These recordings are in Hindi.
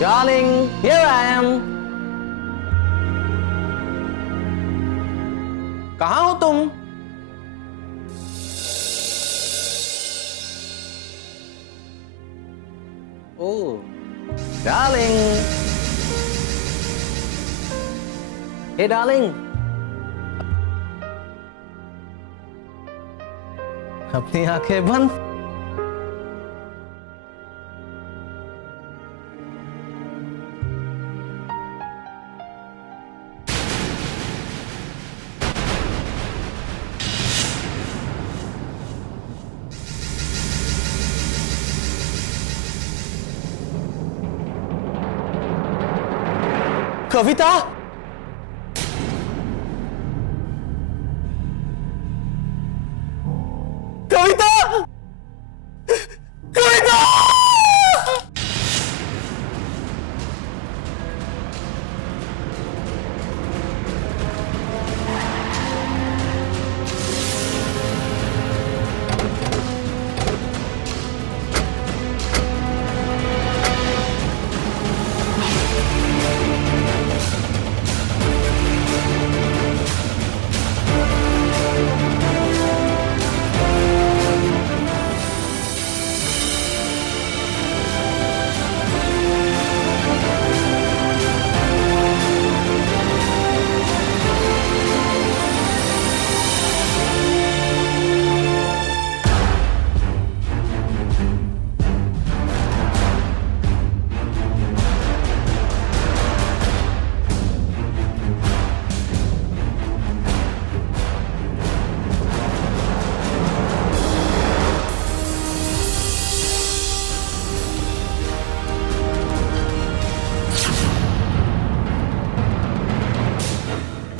Darling, here I am. कहाँ हो तुम? Oh, darling. Hey, darling. अपनी आंखें बंद. कविता, कविता, कविता।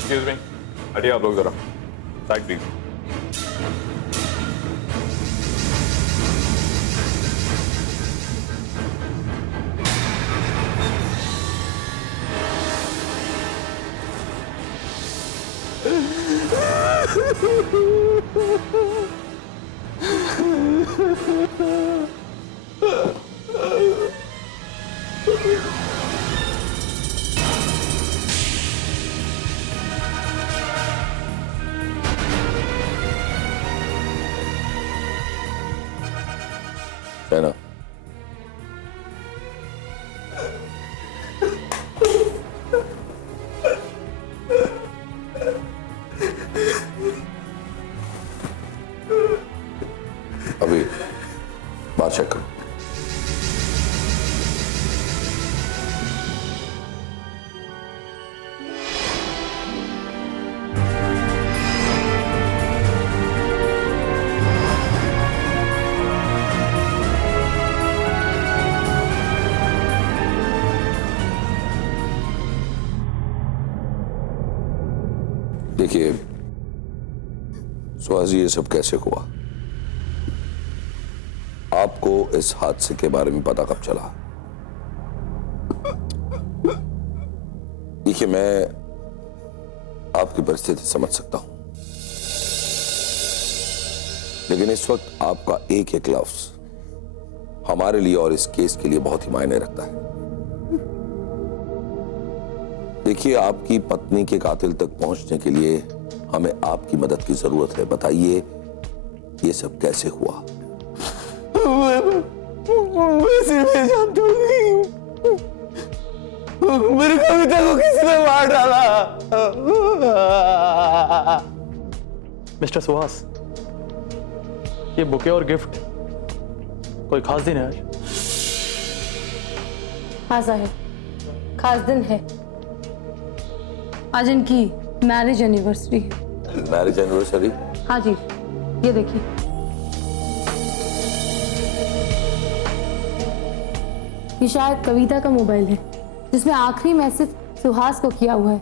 एक्सक्यूज मी, हटिए आप लोग जरा, साइड प्लीज। है ना? अभी बात चेक करो। देखिए सुहास जी, ये सब कैसे हुआ? आपको इस हादसे के बारे में पता कब चला? देखिए, मैं आपकी परिस्थिति समझ सकता हूं, लेकिन इस वक्त आपका एक एक लफ्ज हमारे लिए और इस केस के लिए बहुत ही मायने रखता है। देखिए, आपकी पत्नी के कातिल तक पहुंचने के लिए हमें आपकी मदद की जरूरत है। बताइए, ये सब कैसे हुआ? मैं सिर्फ ये जानता हूँ कि मेरी कविता को किसी ने मार डाला। मिस्टर सुहास, ये बुके और गिफ्ट कोई खास दिन है आज? हाँ साहिब, खास दिन है। आज इनकी मैरिज एनिवर्सरी है। Marriage anniversary? हाँ जी, ये देखिए। ये शायद कविता का मोबाइल है, जिसमें आखिरी मैसेज सुहास को किया हुआ है।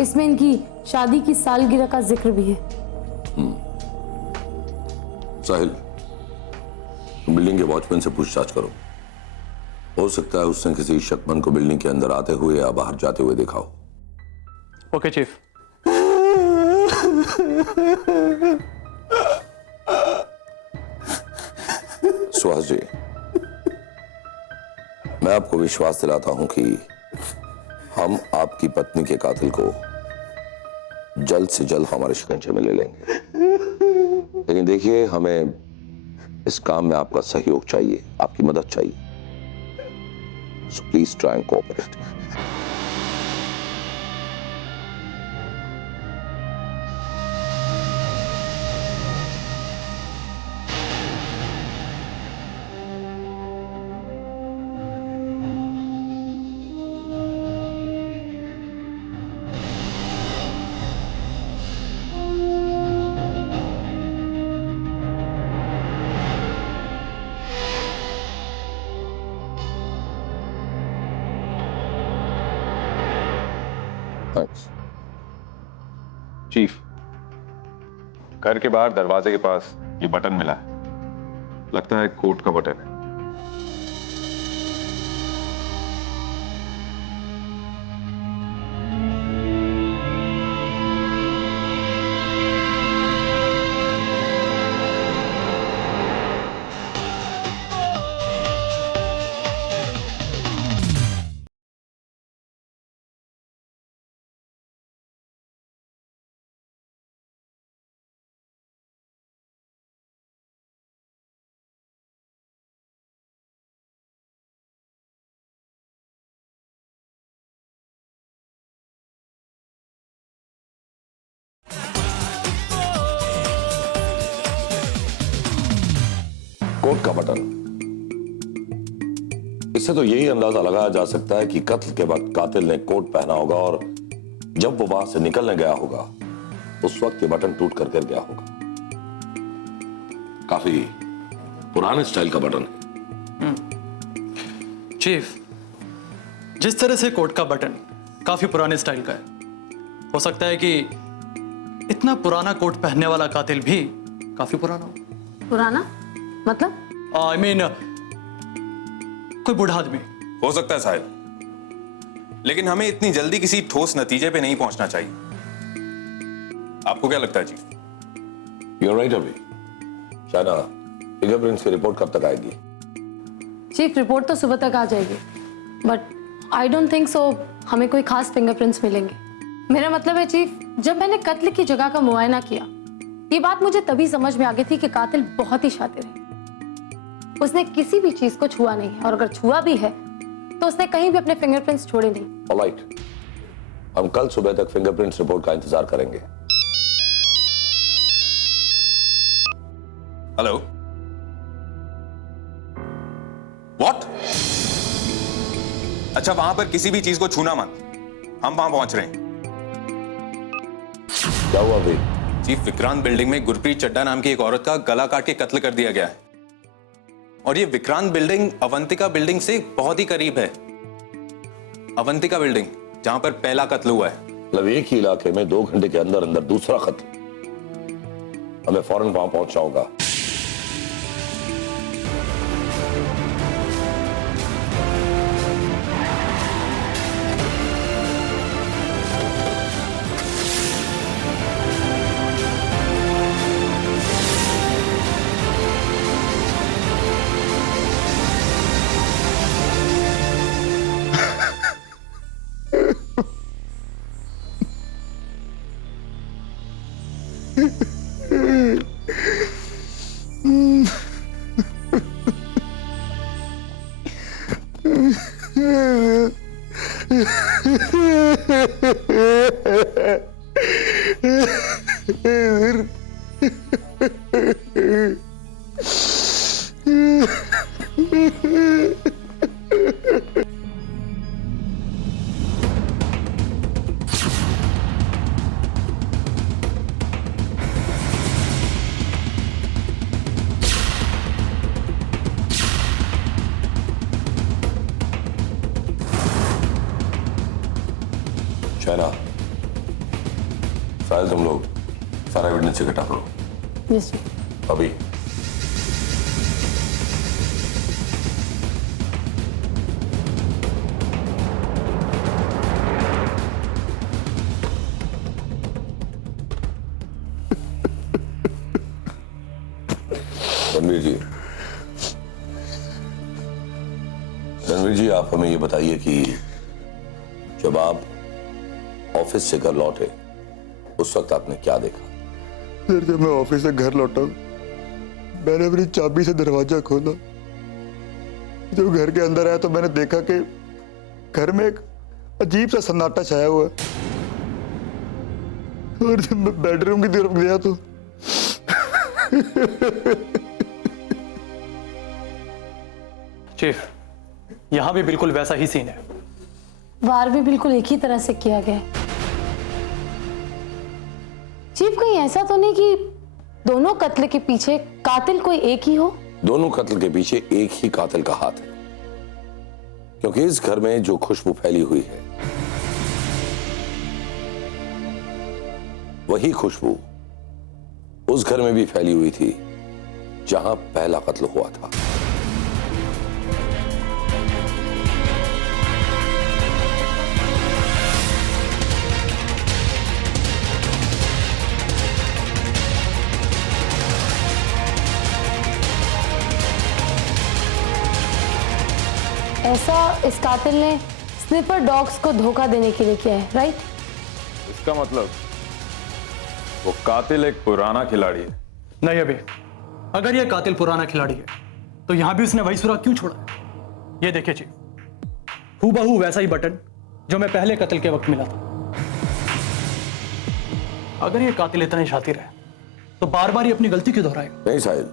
इसमें इनकी शादी की सालगिरह का जिक्र भी है। साहिल, बिल्डिंग के वॉचमैन से पूछताछ करो। हो सकता है उसने किसी शक्मन को बिल्डिंग के अंदर आते हुए या बाहर जाते हुए देखा हो। Okay chief. सुहास जी, मैं आपको विश्वास दिलाता हूं कि हम आपकी पत्नी के कातिल को जल्द से जल्द हमारे शिकंजे में ले लेंगे। लेकिन देखिए, हमें इस काम में आपका सहयोग चाहिए, आपकी मदद चाहिए। So please try and cooperate. Thanks. Chief, घर के बाहर दरवाजे के पास ये बटन मिला है, लगता है कोर्ट का बटन है। कोर्ट का बटन, इससे तो यही अंदाजा लगाया जा सकता है कि कत्ल के वक्त कातिल ने कोट पहना होगा और जब वो वहां से निकलने गया होगा उस वक्त ये बटन टूट कर गिर गया होगा। काफी पुराने स्टाइल का बटन है। चीफ, जिस तरह से कोट का बटन काफी पुराने स्टाइल का है, हो सकता है कि इतना पुराना कोट पहनने वाला कातिल भी काफी पुराना हो। पुराना मतलब? आई मीन कोई बूढ़ा आदमी। हो सकता है साहिल, लेकिन हमें इतनी जल्दी किसी ठोस नतीजे पे नहीं पहुंचना चाहिए। आपको क्या लगता है चीफ? You're right अभी। शायना, फिंगरप्रिंट्स की रिपोर्ट कब तक आएगी? चीफ, रिपोर्ट तो सुबह तक आ जाएगी, but I don't think so हमें कोई खास फिंगरप्रिंट्स मिलेंगे। मेरा मतलब है चीफ, जब मैंने कत्ल की जगह का मुआयना किया, ये बात मुझे तभी समझ में आ गई थी कि कातिल बहुत ही शातिर है। उसने किसी भी चीज को छुआ नहीं है, और अगर छुआ भी है तो उसने कहीं भी अपने फिंगरप्रिंट्स छोड़े नहीं। ऑलराइट, हम कल सुबह तक फिंगरप्रिंट्स रिपोर्ट का इंतजार करेंगे। Hello, what? अच्छा, वहां पर किसी भी चीज को छूना मत, हम वहां पहुंच रहे हैं। क्या हुआ अभी? चीफ, विक्रांत बिल्डिंग में गुरप्रीत चड्डा नाम की एक औरत का गला काट के कत्ल कर दिया गया है, और ये विक्रांत बिल्डिंग अवंतिका बिल्डिंग से बहुत ही करीब है। अवंतिका बिल्डिंग, जहां पर पहला कत्ल हुआ है। मतलब एक ही इलाके में 2 घंटे के अंदर अंदर दूसरा कत्ल। हमें फौरन वहां पहुंचना होगा। शायना, साहिल, तुम लोग सारा एविडेंस इकट्ठा करो। Yes sir. अभी रणवीर जी, रणवीर जी, आप हमें ये बताइए कि जब आप ऑफिस से घर लौटे उस वक्त आपने क्या देखा? सर, जब मैं ऑफिस से घर लौटा मैंने अपनी चाबी से दरवाजा खोला। जब घर के अंदर आया तो मैंने देखा कि घर में एक अजीब सा सन्नाटा छाया हुआ है। और जब मैं बेडरूम की तरफ गया तो चीफ, यहां भी बिल्कुल वैसा ही सीन है। वार भी बिल्कुल एक ही तरह से किया गया है। चीफ, कहीं ऐसा तो नहीं कि दोनों कत्ल के पीछे कातिल कोई एक ही हो? दोनों कत्ल के पीछे एक ही कातिल का हाथ है, क्योंकि इस घर में जो खुशबू फैली हुई है वही खुशबू उस घर में भी फैली हुई थी जहां पहला कत्ल हुआ था। ऐसा इस कातिल ने स्निपर डॉग्स को धोखा देने के लिए किया है, राइट? इसका मतलब वो कातिल एक पुराना खिलाड़ी है। नहीं अभी, अगर यह कातिल पुराना खिलाड़ी है तो यहां भी उसने वही सुराग क्यों छोड़ा है? ये देखिए चीफ, हूबहू वैसा ही बटन जो मैं पहले कत्ल के वक्त मिला था। अगर ये कातिल इतना शातिर है तो बार बार ये अपनी गलती क्यों दोहराएगा? नहीं साहिल,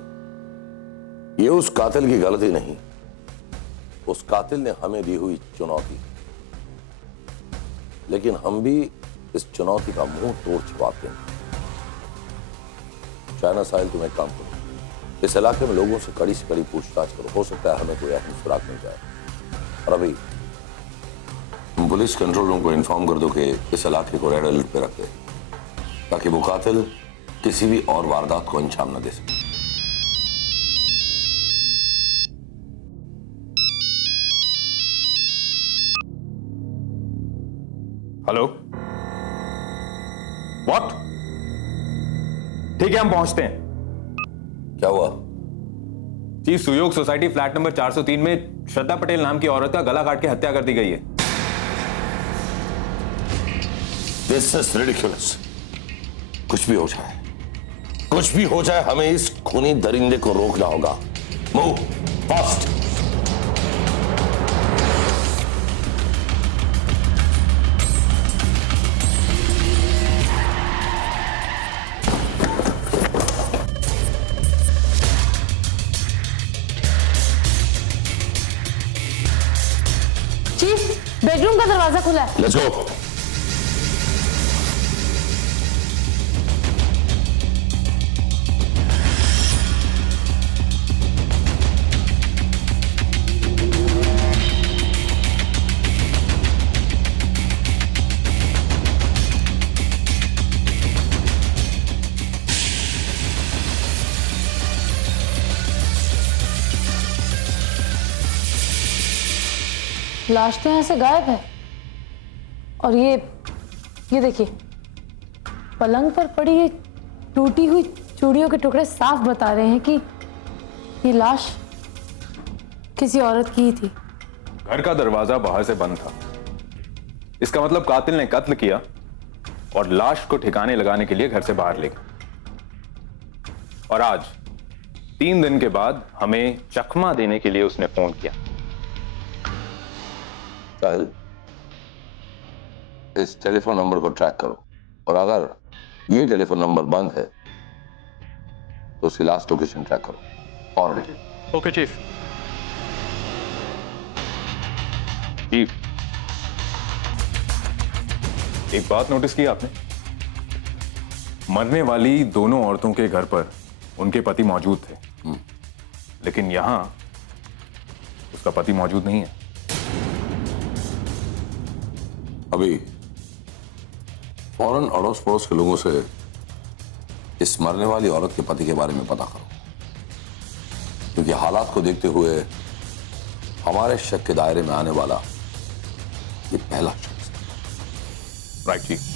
ये उस कातिल की गलती नहीं, उस कातिल ने हमें दी हुई चुनौती, लेकिन हम भी इस चुनौती का मुंह तोड़ जवाब देंगे। चाइना साहिल, तुम एक काम करो, इस इलाके में लोगों से कड़ी पूछताछ करो, हो सकता है हमें कोई अहम सुराग मिल जाए। और अभी पुलिस कंट्रोल रूम को इन्फॉर्म कर दो कि इस इलाके को रेड अलर्ट पे रख दे, ताकि वो कातिल किसी भी और वारदात को अंजाम न दे सके। Hello, what? ठीक है, हम पहुंचते हैं। क्या हुआ? चीफ, सुयोग सोसाइटी फ्लैट नंबर 403 में श्रद्धा पटेल नाम की औरत का गला काट के हत्या कर दी गई है। This is ridiculous. कुछ भी हो जाए, हमें इस खूनी दरिंदे को रोकना होगा। Move fast. चीफ, बेडरूम का दरवाजा खुला है। Let's go. लाश तो यहां से गायब है। और ये देखिए, पलंग पर पड़ी ये टूटी हुई चूड़ियों के टुकड़े साफ बता रहे हैं कि ये लाश किसी औरत की ही थी। घर का दरवाजा बाहर से बंद था, इसका मतलब कातिल ने कत्ल किया और लाश को ठिकाने लगाने के लिए घर से बाहर ले गया। और आज 3 दिन के बाद हमें चकमा देने के लिए उसने फोन किया। साहिल, इस टेलीफोन नंबर को ट्रैक करो, और अगर ये टेलीफोन नंबर बंद है तो उसकी लास्ट लोकेशन ट्रैक करो। और ओके चीफ। चीफ, एक बात नोटिस की आपने? मरने वाली दोनों औरतों के घर पर उनके पति मौजूद थे, लेकिन यहां उसका पति मौजूद नहीं है। अभी फौरन अड़ोस पड़ोस के लोगों से इस मरने वाली औरत के पति के बारे में पता करो, क्योंकि हालात को देखते हुए हमारे शक के दायरे में आने वाला ये पहला शख्स है। Right chief.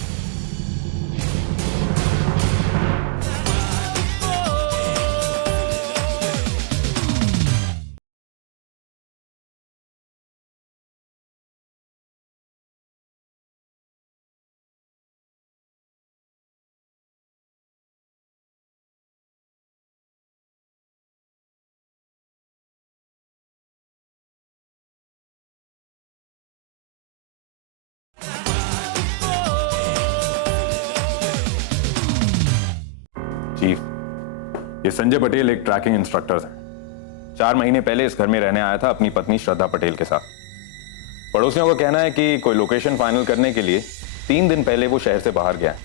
चीफ, ये संजय पटेल एक ट्रैकिंग इंस्ट्रक्टर हैं। 4 महीने पहले इस घर में रहने आया था अपनी पत्नी श्रद्धा पटेल के साथ। पड़ोसियों का कहना है कि कोई लोकेशन फाइनल करने के लिए 3 दिन पहले वो शहर से बाहर गया है।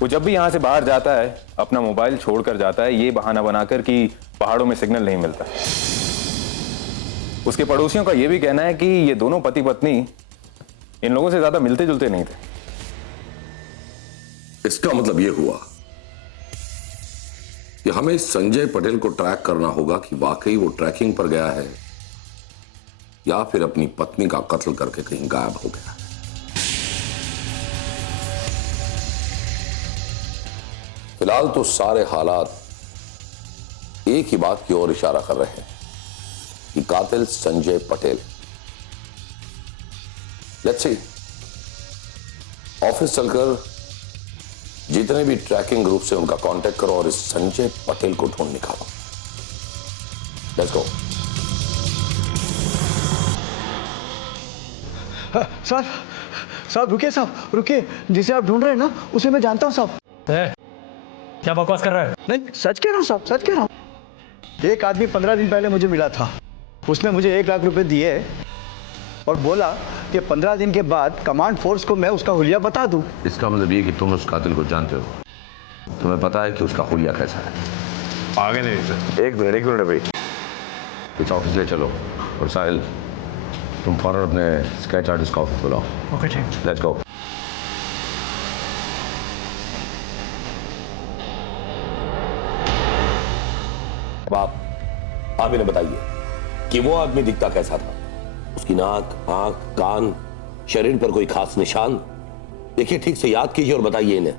वो जब भी यहां से बाहर जाता है अपना मोबाइल छोड़कर जाता है, ये बहाना बनाकर कि पहाड़ों में सिग्नल नहीं मिलता। उसके पड़ोसियों का यह भी कहना है कि ये दोनों पति पत्नी इन लोगों से ज्यादा मिलते जुलते नहीं थे। इसका मतलब यह हुआ कि हमें संजय पटेल को ट्रैक करना होगा कि वाकई वो ट्रैकिंग पर गया है या फिर अपनी पत्नी का कत्ल करके कहीं गायब हो गया है। फिलहाल तो सारे हालात एक ही बात की ओर इशारा कर रहे हैं कि कातिल Sanjay Patel. Let's see, office चलकर जितने भी ट्रैकिंग ग्रुप से उनका कांटेक्ट करो और इस संजय पटेल को ढूंढ निकालो। Let's go. साहब रुकिए, साहब रुकिए। जिसे आप ढूंढ रहे हैं ना उसे मैं जानता हूं साहब। क्या बकवास कर रहा है? नहीं, सच कह रहा हूं साहब, सच कह रहा हूं। एक आदमी 15 दिन पहले मुझे मिला था। उसने मुझे 1 लाख रुपए दिए और बोला कि 15 दिन के बाद कमांड फोर्स को मैं उसका हुलिया बता दूं। इसका मतलब ये कि तुम उस कातिल को जानते हो, तुम्हें पता है कि उसका हुलिया कैसा है। आगे नहीं सर। एक मिनट भाई, कुछ ऑफिस ले चलो। और साहिल, तुम फौरन अपने स्केच आर्टिस्ट का ऑफिस बुलाओ। ओके ठीक। Let's go. अब आप इन्हें बताइए कि वो आदमी दिखता कैसा था। उसकी नाक, आंख, कान, शरीर पर कोई खास निशान? देखिए, ठीक से याद कीजिए और बताइए इन्हें,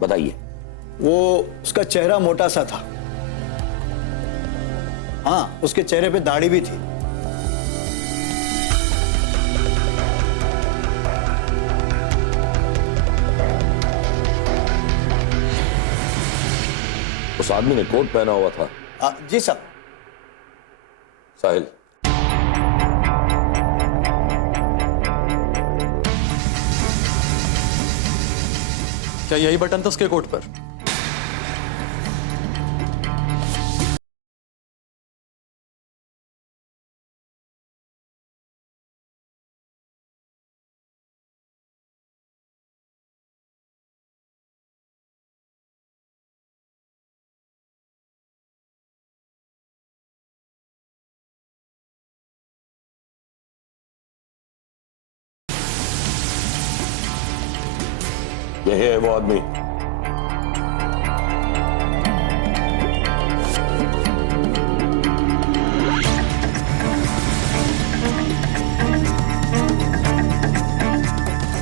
बताइए। वो उसका चेहरा मोटा सा था। हाँ, उसके चेहरे पे दाढ़ी भी थी। उस आदमी ने कोट पहना हुआ था। जी साहब। साहिल, क्या यही बटन था उसके कोट पर? यही है वो आदमी।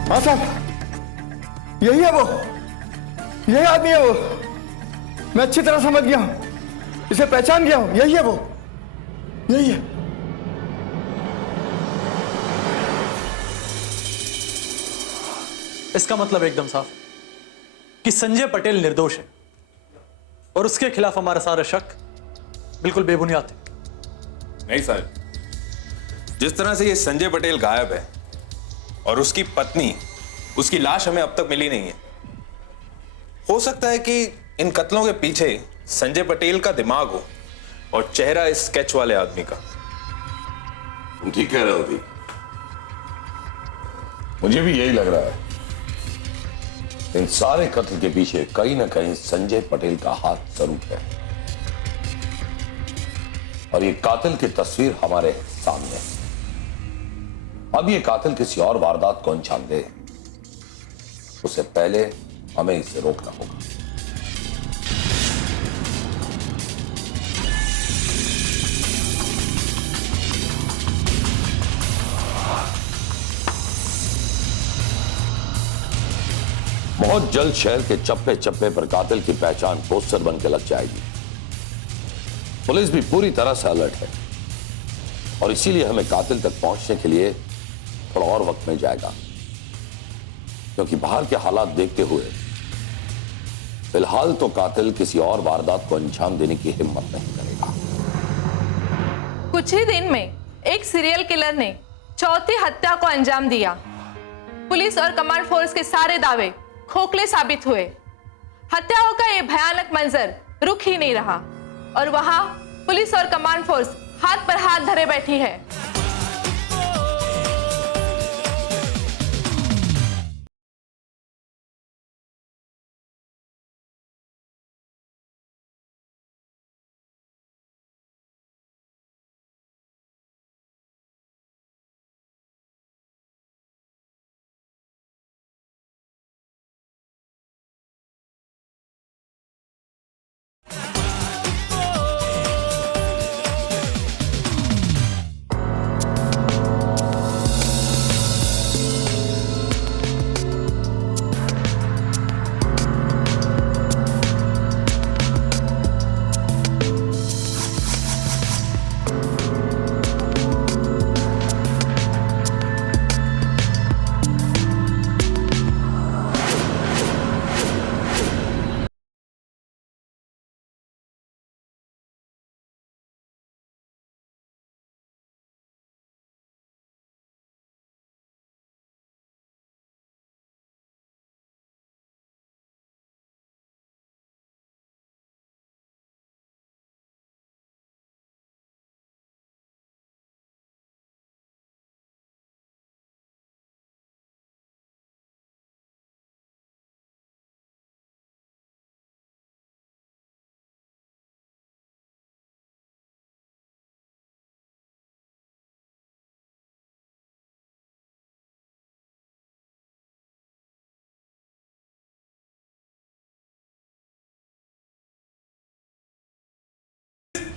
हाँ साहब, यही है वो, यही आदमी है वो। मैं अच्छी तरह समझ गया हूं, इसे पहचान गया हूं। यही है वो, यही है। इसका मतलब एकदम साफ कि संजय पटेल निर्दोष है और उसके खिलाफ हमारा सारा शक बिल्कुल बेबुनियाद है। नहीं सर, जिस तरह से ये संजय पटेल गायब है और उसकी पत्नी, उसकी लाश हमें अब तक मिली नहीं है, हो सकता है कि इन कत्लों के पीछे संजय पटेल का दिमाग हो और चेहरा इस स्केच वाले आदमी का। तुम ठीक कह रहे हो भी, मुझे भी यही लग रहा है। इन सारे कत्ल के पीछे कहीं ना कहीं संजय पटेल का हाथ जरूर है और ये कातिल की तस्वीर हमारे सामने है। अब ये कातिल किसी और वारदात को अंजाम दे, उससे पहले हमें इसे रोकना होगा। बहुत जल्द शहर के चप्पे चप्पे पर कातिल की पहचान पोस्टर बनकर लग जाएगी। पुलिस भी पूरी तरह से अलर्ट है और इसीलिए हमें कातिल तक पहुंचने के लिए थोड़ा और वक्त मिल जाएगा, क्योंकि बाहर के हालात देखते हुए फिलहाल तो कातिल किसी और वारदात को अंजाम देने की हिम्मत नहीं करेगा। कुछ ही दिन में एक सीरियल किलर ने चौथी हत्या को अंजाम दिया। पुलिस और कमांड फोर्स के सारे दावे खोखले साबित हुए। हत्याओं का ये भयानक मंजर रुक ही नहीं रहा और वहां पुलिस और कमांड फोर्स हाथ पर हाथ धरे बैठी है।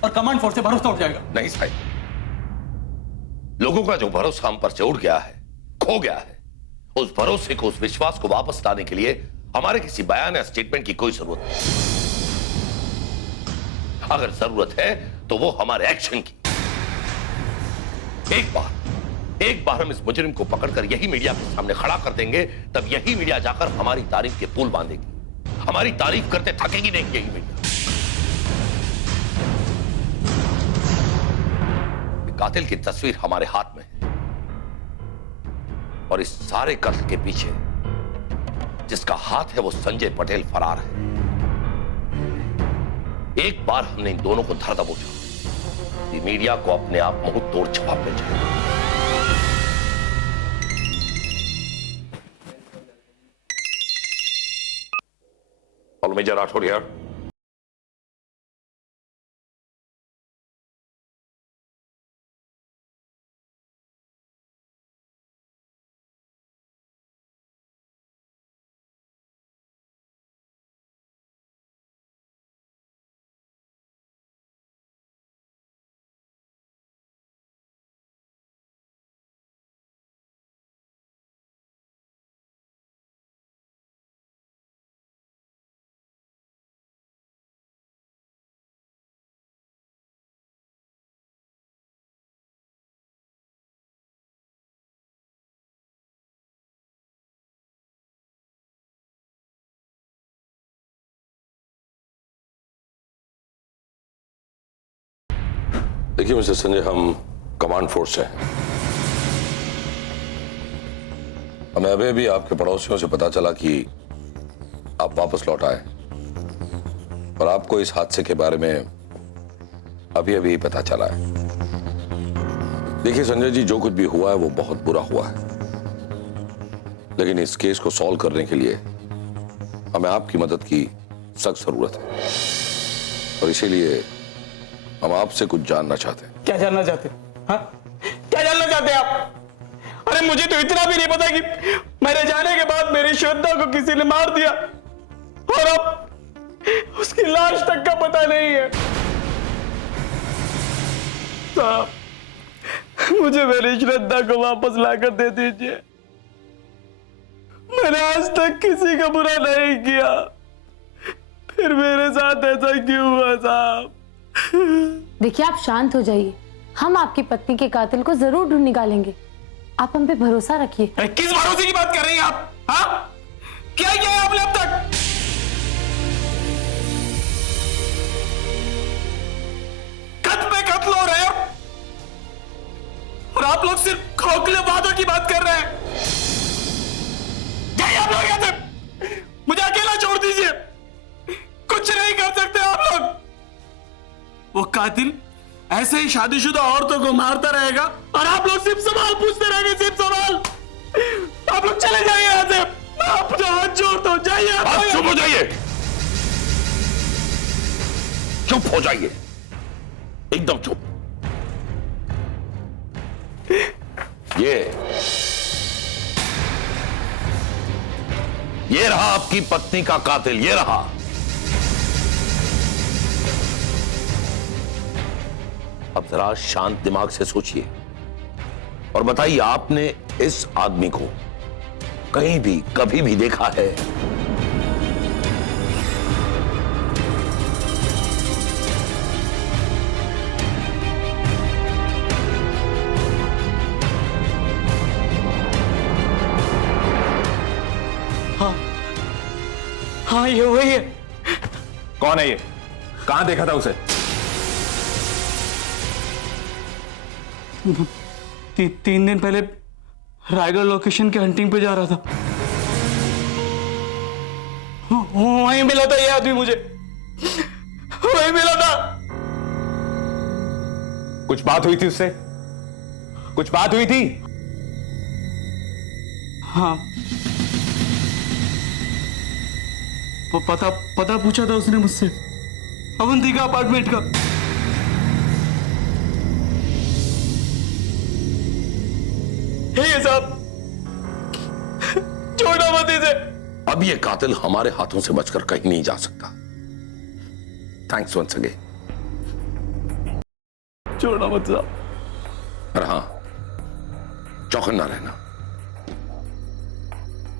और कमांड फोर्स से भरोसा उठ जाएगा। नहीं साहब, लोगों का जो भरोसा हम पर से उड़ गया है, खो गया है, उस भरोसे को, उस विश्वास को वापस लाने के लिए हमारे किसी बयान या स्टेटमेंट की कोई जरूरत नहीं। अगर जरूरत है तो वो हमारे एक्शन की। एक बार हम इस मुजरिम को पकड़कर यही मीडिया के सामने खड़ा कर देंगे, तब यही मीडिया जाकर हमारी तारीफ के पुल बांधेगी। हमारी तारीफ करते थकेगी नहीं यही मीडिया। कातिल की तस्वीर हमारे हाथ में है और इस सारे कत्ल के पीछे जिसका हाथ है वो संजय पटेल फरार है। एक बार हमने इन दोनों को धर दबोचा, मीडिया को अपने आप मुंह तोड़ जवाब दे जाए। मेजर राठौर यार, देखिए मिस्टर संजय, हम कमांड फोर्स हैं। हमें अभी भी आपके पड़ोसियों से पता चला कि आप वापस लौट आए और आपको इस हादसे के बारे में अभी अभी पता चला है। देखिए संजय जी, जो कुछ भी हुआ है वो बहुत बुरा हुआ है, लेकिन इस केस को सॉल्व करने के लिए हमें आपकी मदद की सख्त जरूरत है और इसीलिए हम आपसे कुछ जानना चाहते हैं। क्या जानना चाहते हैं? हाँ? क्या जानना चाहते हैं आप? अरे मुझे तो इतना भी नहीं पता कि मेरे जाने के बाद मेरी श्रद्धा को किसी ने मार दिया और अब उसकी लाश तक का पता नहीं है। साहब, मुझे मेरी श्रद्धा को वापस लाकर दे दीजिए। मैंने आज तक किसी का बुरा नहीं किया, फिर मेरे साथ ऐसा क्यों हुआ साहब? देखिए, आप शांत हो जाइए। हम आपकी पत्नी के कातिल को जरूर ढूंढ निकालेंगे। आप हम पे भरोसा रखिए। किस भरोसे की बात कर रही हैं आप? हाँ? क्या किया है आपने अब तक? कत्ल पे कत्ल हो रहे हैं और आप लोग सिर्फ खोखले वादों की बात कर रहे हैं। जाइए आप लोग यहाँ से, मुझे अकेला छोड़ दीजिए। कातिल ऐसे ही शादीशुदा औरतों को मारता रहेगा और आप लोग सिर्फ सवाल पूछते रहेंगे, सिर्फ सवाल। आप लोग चले जाइए यहाँ से, मैं अपना हाथ जोड़ता हूँ, जाइए आप। चुप हो जाइए, चुप हो जाइए, एकदम चुप। ये रहा आपकी पत्नी का कातिल, ये रहा। अब जरा शांत दिमाग से सोचिए और बताइए, आपने इस आदमी को कहीं भी कभी भी देखा है? हाँ ये वही है। कौन है ये? कहां देखा था उसे? 3 दिन पहले रायगढ़ लोकेशन के हंटिंग पे जा रहा था, वहीं मिला था ये आदमी मुझे, वहीं मिला था। कुछ बात हुई थी उससे? कुछ बात हुई थी? हाँ, पता पूछा था उसने मुझसे अवंतिका अपार्टमेंट का। साहब छोड़ा मत इसे। अब ये कातिल हमारे हाथों से बचकर कहीं नहीं जा सकता। Thanks once again. छोड़ा मत साहब। और हां, चौकन्ना रहना।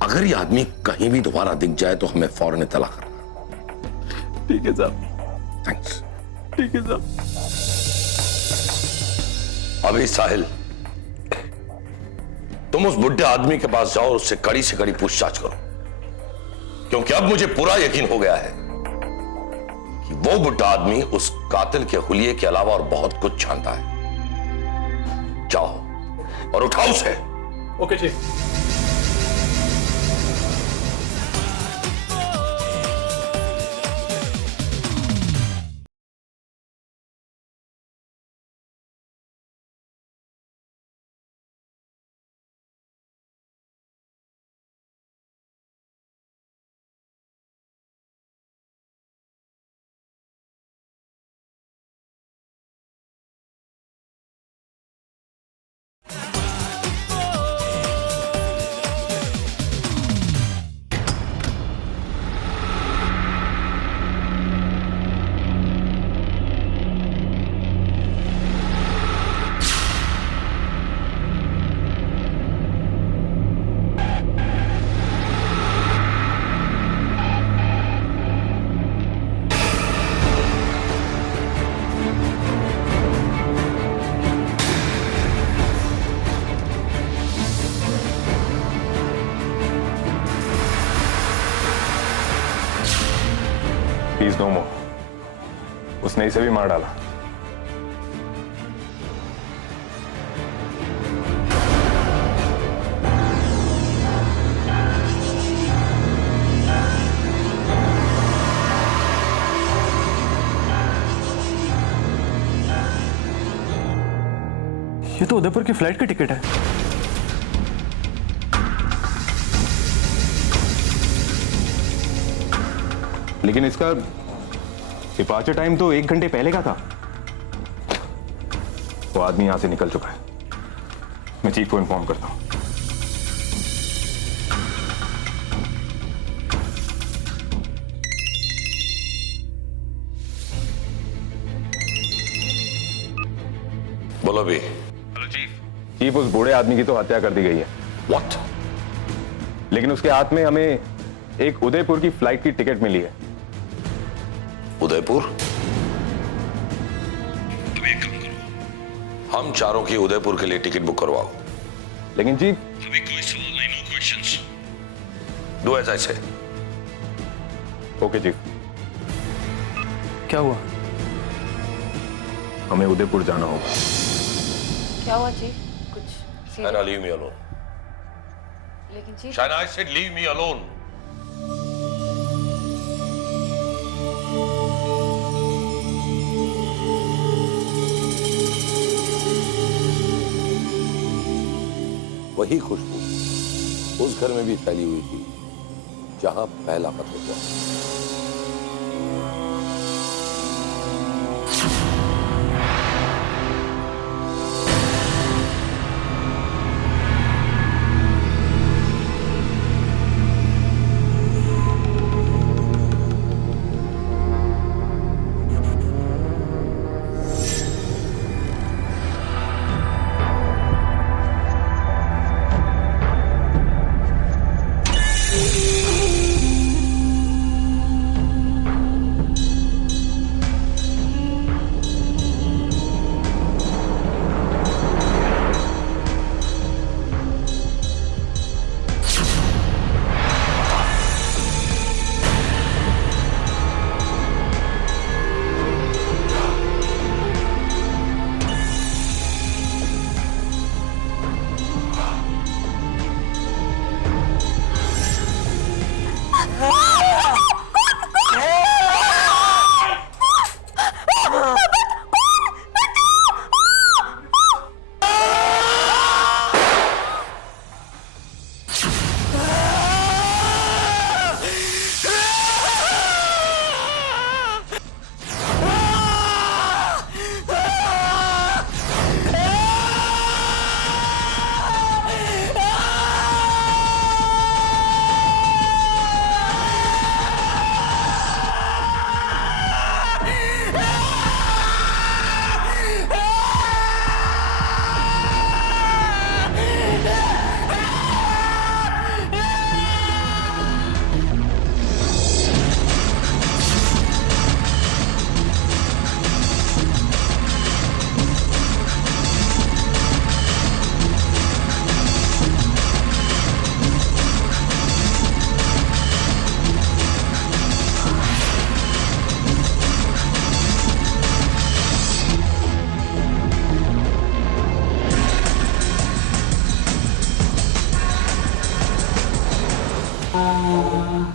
अगर ये आदमी कहीं भी दोबारा दिख जाए तो हमें फौरन इत्तला करना। ठीक है साहब। थैंक्स। ठीक है साहब। अभी साहिल, तुम उस बुढ़े आदमी के पास जाओ, उससे कड़ी से कड़ी पूछताछ करो, क्योंकि अब मुझे पूरा यकीन हो गया है कि वो बुढ़ा आदमी उस कातिल के हुलिये के अलावा और बहुत कुछ जानता है। जाओ और उठाओ उसे। ओके जी। Please no more. उसने इसे भी मार डाला। ये तो उदयपुर की फ्लाइट की टिकट है। लेकिन इसका डिपार्चर टाइम तो 1 घंटे पहले का था। वो आदमी यहां से निकल चुका है। मैं चीफ को इन्फॉर्म करता हूं। बोलो भी। हेलो चीफ, उस बूढ़े आदमी की तो हत्या कर दी गई है। व्हाट? लेकिन उसके हाथ में हमें एक उदयपुर की फ्लाइट की टिकट मिली है। उदयपुर? तुम एक काम करो, हम चारों की उदयपुर के लिए टिकट बुक करवाओ। लेकिन चीफ, अभी कोई सवाल नहीं, no questions. Do as I say. Okay chief. क्या हुआ? हमें उदयपुर जाना होगा। क्या हुआ जी? कुछ Shaina, leave me alone. लेकिन जी Shaina, I said leave me alone. वही खुशबू उस घर में भी फैली हुई थी जहां पहला कत्ल हुआ।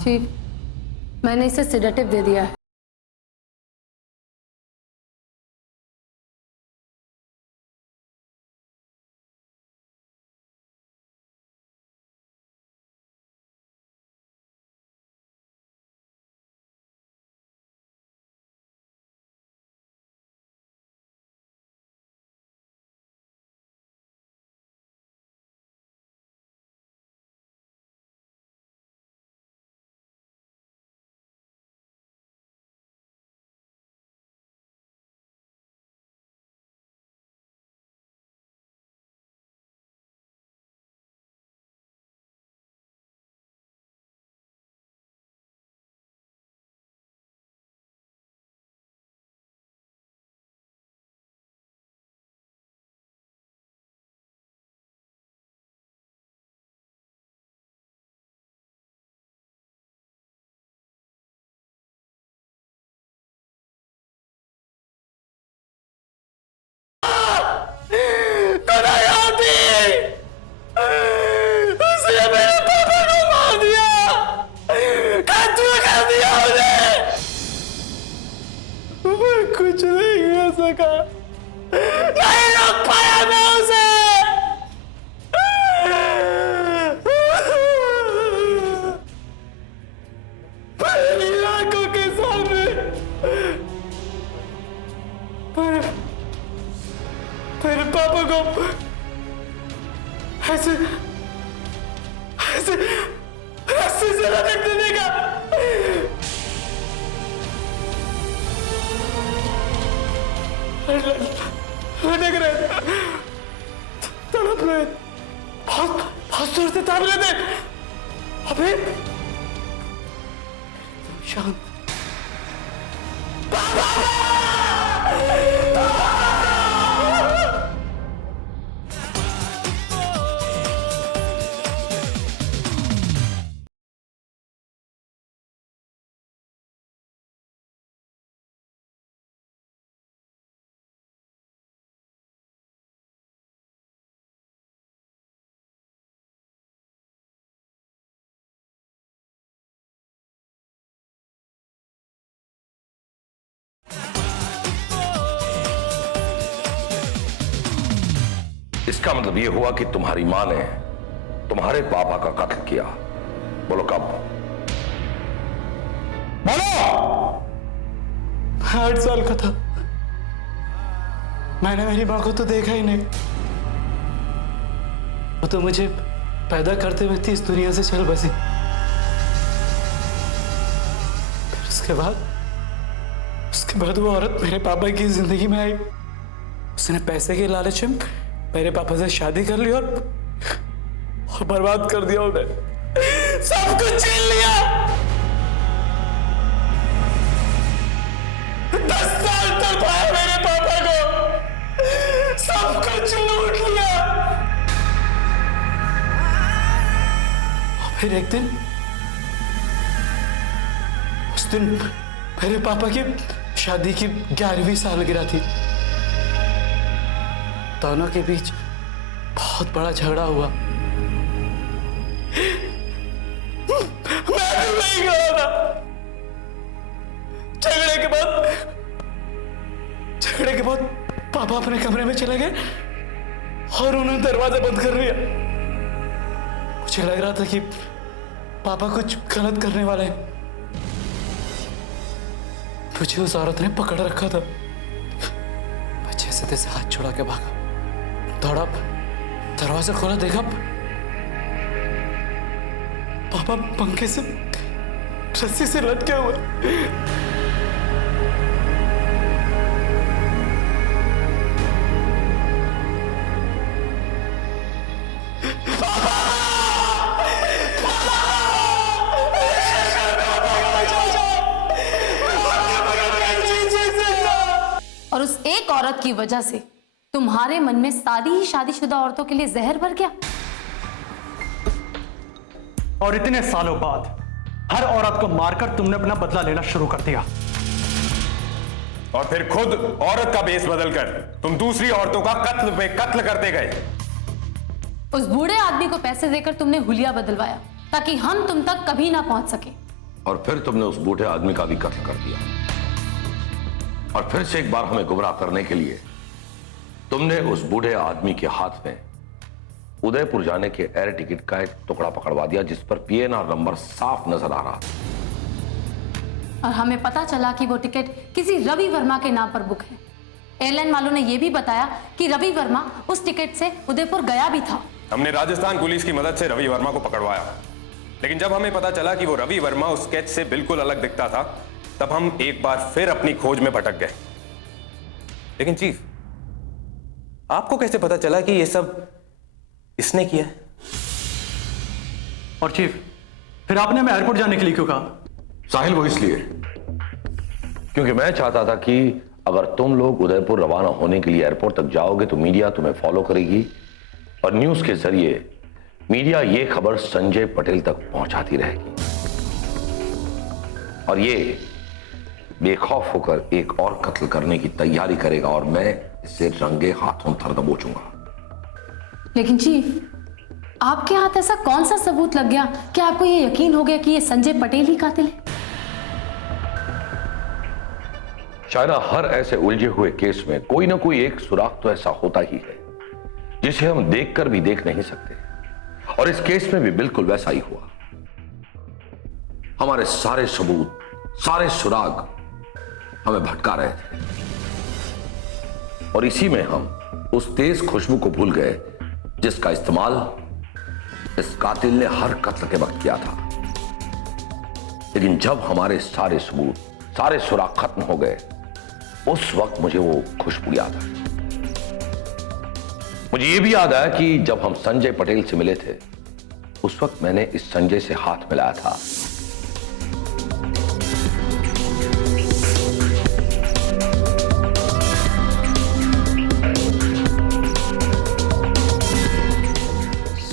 चीफ, मैंने इसे सिडेटिव दे दिया है। उसने मेरे पापा को मार दिया, कत्ल कर दिया उन्हें। मैं कुछ नहीं कर सका, नहीं रोक पाया मैं उसे। मेरी आंखों के सामने मेरे पापा को ऐसे रस्सी से लटक देने का। लटक रहे, तड़प रहे, बहुत जोर से तड़प रहे थे। अबे शांत। इसका मतलब यह हुआ कि तुम्हारी मां ने तुम्हारे पापा का कत्ल किया? बोलो कब? बोलो। 8 साल का था। मैंने मेरी माँ को तो देखा ही नहीं। वो तो मुझे पैदा करते वक्त इस दुनिया से चल बसी। फिर उसके बाद वो औरत मेरे पापा की जिंदगी में आई। उसने पैसे के लालच में मेरे पापा से शादी कर ली और बर्बाद कर दिया उन्हें। सब कुछ छीन लिया। 10 साल तक पाया मेरे पापा को, सब कुछ लूट लिया। और फिर एक दिन, उस दिन मेरे पापा की शादी की 11वीं सालगिरह थी। दोनों के बीच बहुत बड़ा झगड़ा हुआ। मैं भी वही गया था। झगड़े के बाद पापा अपने कमरे में चले गए और उन्होंने दरवाजा बंद कर लिया। मुझे लग रहा था कि पापा कुछ गलत करने वाले हैं। मुझे उस औरत ने पकड़ रखा था। मैं जैसे तैसे हाथ छुड़ा के भागा, दौड़ा, दरवाजा खोला, देखा पापा पंखे से रस्सी से लटके हुए। और उस एक औरत की वजह से तुम्हारे मन में सारी ही शादीशुदा औरतों के लिए जहर भर गया। और इतने सालों बाद हर औरत को मारकर तुमने अपना बदला लेना शुरू कर दिया। और फिर खुद औरत का बेस बदलकर तुम दूसरी औरतों का कत्ल पे कत्ल करते गए। उस बूढ़े आदमी को पैसे देकर तुमने हुलिया बदलवाया ताकि हम तुम तक कभी ना पहुंच सके। और फिर तुमने उस बूढ़े आदमी का भी कत्ल कर दिया। और फिर से एक बार हमें गुमराह करने के लिए तुमने उस बूढ़े आदमी के हाथ में उदयपुर जाने के एयर टिकट का एक टुकड़ा पकड़वा दिया जिस पर पीएनआर नंबर साफ नजर आ रहा था। और हमें पता चला कि वो टिकट किसी रवि वर्मा के नाम पर बुक है। एयरलाइन वालों ने यह भी बताया कि रवि वर्मा उस टिकट से उदयपुर गया भी था। हमने राजस्थान पुलिस की मदद से रवि वर्मा को पकड़वाया, लेकिन जब हमें पता चला कि वो रवि वर्मा उस स्केच से बिल्कुल अलग दिखता था, तब हम एक बार फिर अपनी खोज में भटक गए। लेकिन चीफ, आपको कैसे पता चला कि ये सब इसने किया है? और चीफ, फिर आपने हमें एयरपोर्ट जाने के लिए क्यों कहा? साहिल, वो इसलिए क्योंकि मैं चाहता था कि अगर तुम लोग उदयपुर रवाना होने के लिए एयरपोर्ट तक जाओगे तो मीडिया तुम्हें फॉलो करेगी और न्यूज के जरिए मीडिया ये खबर संजय पटेल तक पहुंचाती रहेगी और ये बेखौफ होकर एक और कत्ल करने की तैयारी करेगा और मैं इसे रंगे हाथों धर दबोचूंगा। लेकिन चीफ, आपके हाथ ऐसा कौन सा सबूत लग गया कि आपको ये यकीन हो गया कि ये संजय पटेल ही कातिल है? शायरा, हर ऐसे उलझे हुए केस में कोई ना कोई एक सुराग तो ऐसा होता ही है जिसे हम देखकर भी देख नहीं सकते, और इस केस में भी बिल्कुल वैसा ही हुआ। हमारे सारे सबूत, सारे सुराग हमें भटका रहे थे और इसी में हम उस तेज खुशबू को भूल गए जिसका इस्तेमाल इस कातिल ने हर कत्ल के वक्त किया था। लेकिन जब हमारे सारे सबूत, सारे सुराग खत्म हो गए, उस वक्त मुझे वो खुशबू याद आई। मुझे ये भी याद आया कि जब हम संजय पटेल से मिले थे उस वक्त मैंने इस संजय से हाथ मिलाया था।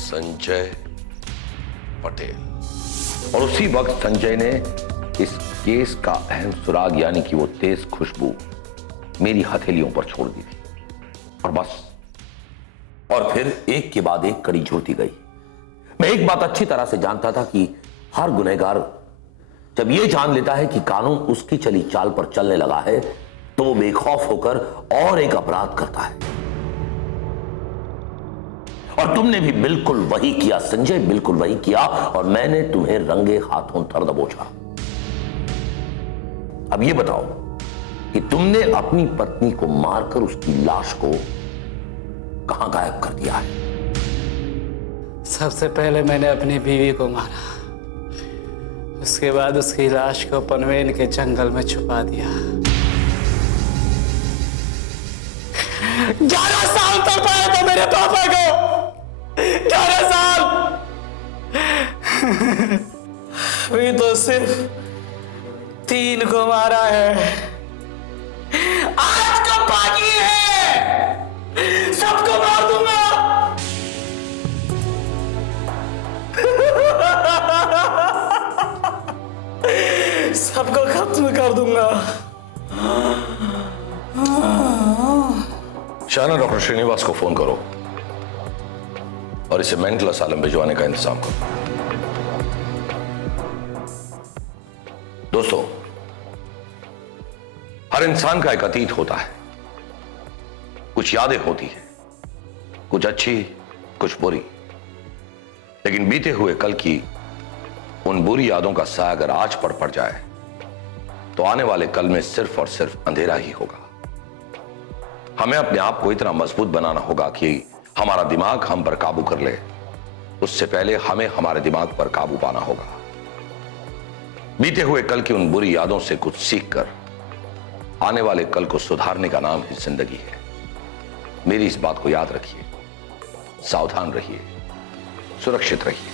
संजय पटेल। और उसी वक्त संजय ने इस केस का अहम सुराग यानी कि वो तेज खुशबू मेरी हथेलियों पर छोड़ दी थी और बस। और फिर एक के बाद एक कड़ी जुड़ती गई। मैं एक बात अच्छी तरह से जानता था कि हर गुनहगार जब यह जान लेता है कि कानून उसकी चली चाल पर चलने लगा है तो वो बेखौफ होकर और एक अपराध करता है। और तुमने भी बिल्कुल वही किया संजय, बिल्कुल वही किया, और मैंने तुम्हें रंगे हाथों धर दबोचा। अब ये बताओ कि तुमने अपनी पत्नी को मारकर उसकी लाश को कहां गायब कर दिया है? सबसे पहले मैंने अपनी बीवी को मारा, उसके बाद उसकी लाश को पनवेल के जंगल में छुपा दिया। 11 साल तक पाया था मेरे पापा को, 11 साल। अभी तो सिर्फ 3 को मारा है। आज का बाकी है, सबको मार दूंगा। सबको खत्म कर दूंगा। शाना, डॉक्टर श्रीनिवास को फोन करो और इसे मेंटल असाइलम भिजवाने का इंतजाम करो। दोस्तों, हर इंसान का एक अतीत होता है, कुछ यादें होती हैं, कुछ अच्छी कुछ बुरी, लेकिन बीते हुए कल की उन बुरी यादों का साया अगर आज पर पड़ जाए तो आने वाले कल में सिर्फ और सिर्फ अंधेरा ही होगा। हमें अपने आप को इतना मजबूत बनाना होगा कि हमारा दिमाग हम पर काबू कर ले। उससे पहले हमें हमारे दिमाग पर काबू पाना होगा। बीते हुए कल की उन बुरी यादों से कुछ सीखकर आने वाले कल को सुधारने का नाम ही जिंदगी है। मेरी इस बात को याद रखिए, सावधान रहिए, सुरक्षित रहिए।